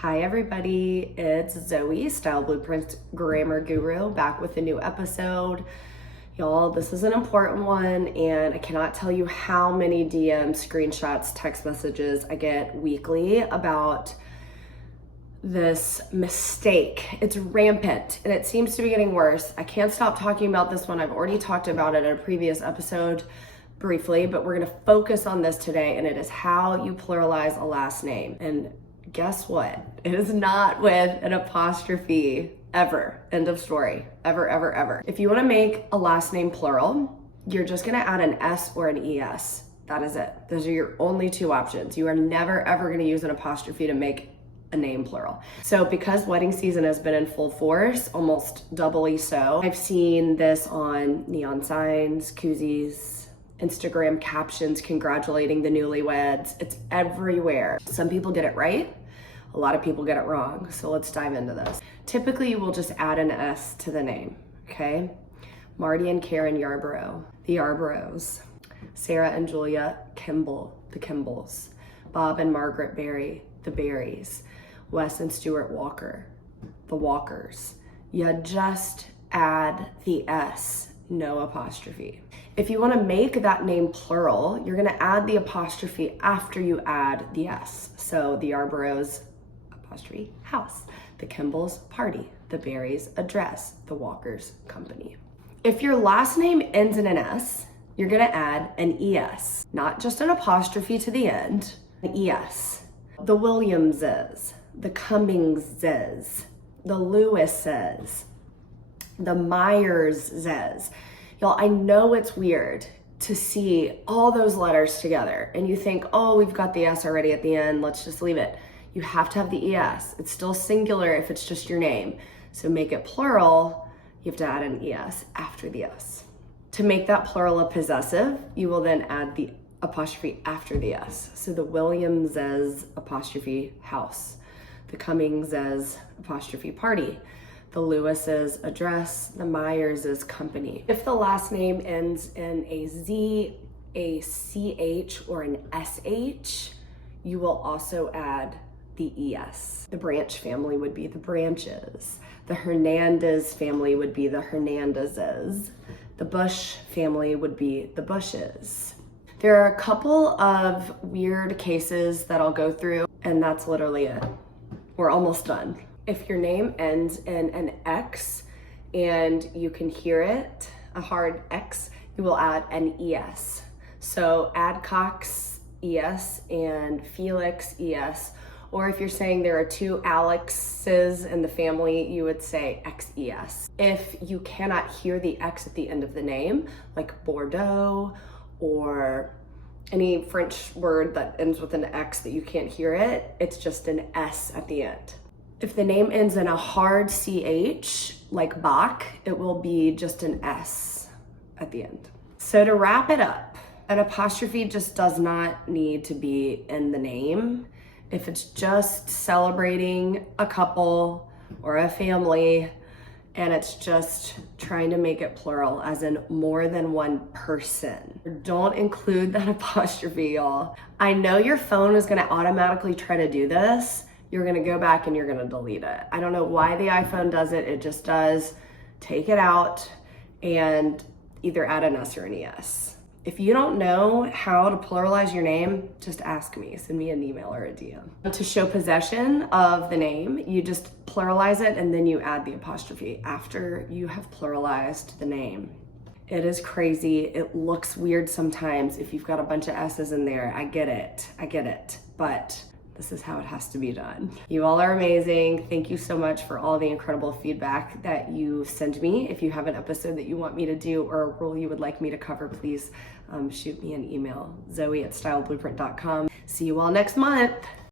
Hi everybody, it's Zoe, Style Blueprint Grammar Guru, back with a new episode. Y'all, this is an important one and I cannot tell you how many DMs, screenshots, text messages I get weekly about this mistake. It's rampant and it seems to be getting worse. I can't stop talking about this one. I've already talked about it in a previous episode briefly, but we're gonna focus on this today, and it is how you pluralize a last name. And guess what? It is not with an apostrophe, ever. End of story. Ever, ever, ever. If you want to make a last name plural, you're just going to add an S or an ES. That is it. Those are your only two options. You are never, ever going to use an apostrophe to make a name plural. So because wedding season has been in full force, almost doubly so, I've seen this on neon signs, koozies, Instagram captions congratulating the newlyweds. It's everywhere. Some people get it right. A lot of people get it wrong. So let's dive into this. Typically, you will just add an S to the name, okay? Marty and Karen Yarborough, the Yarboroughs. Sarah and Julia Kimball, the Kimballs. Bob and Margaret Berry, the Berries. Wes and Stuart Walker, the Walkers. You just add the S, no apostrophe. If you want to make that name plural, you're going to add the apostrophe after you add the S. So the Yarboroughs, apostrophe, house. The Kimballs, party. The Berries, address. The Walkers, company. If your last name ends in an S, you're going to add an ES. Not just an apostrophe to the end, an ES. The Williamses, the Cummingses, the Lewises, the Myerses. Y'all, I know it's weird to see all those letters together and you think, oh, we've got the S already at the end, let's just leave it. You have to have the ES. It's still singular if it's just your name. So make it plural, you have to add an ES after the S. To make that plural a possessive, you will then add the apostrophe after the S. So the Williamses apostrophe house, the Cummingses apostrophe party, the Lewis's address, the Myers' company. If the last name ends in a Z, a CH, or an SH, you will also add the ES. The Branch family would be the Branches. The Hernandez family would be the Hernandezes. The Bush family would be the Bushes. There are a couple of weird cases that I'll go through, and that's literally it. We're almost done. If your name ends in an X and you can hear it, a hard X, you will add an ES. So Adcoxes, ES, and Felix, ES. Or if you're saying there are two Alexes in the family, you would say XES. If you cannot hear the X at the end of the name, like Bordeaux or any French word that ends with an X that you can't hear it, it's just an S at the end. If the name ends in a hard CH, like Bach, it will be just an S at the end. So to wrap it up, an apostrophe just does not need to be in the name. If it's just celebrating a couple or a family, and it's just trying to make it plural, as in more than one person. Don't include that apostrophe, y'all. I know your phone is gonna automatically try to do this. You're gonna go back and you're gonna delete it. I don't know why the iPhone does it, it just does. Take it out and either add an S or an ES. If you don't know how to pluralize your name, just ask me, send me an email or a DM. To show possession of the name, you just pluralize it and then you add the apostrophe after you have pluralized the name. It is crazy, it looks weird sometimes if you've got a bunch of S's in there. I get it, but this is how it has to be done. You all are amazing. Thank you so much for all the incredible feedback that you send me. If you have an episode that you want me to do or a rule you would like me to cover, please shoot me an email, zoe@styleblueprint.com. See you all next month.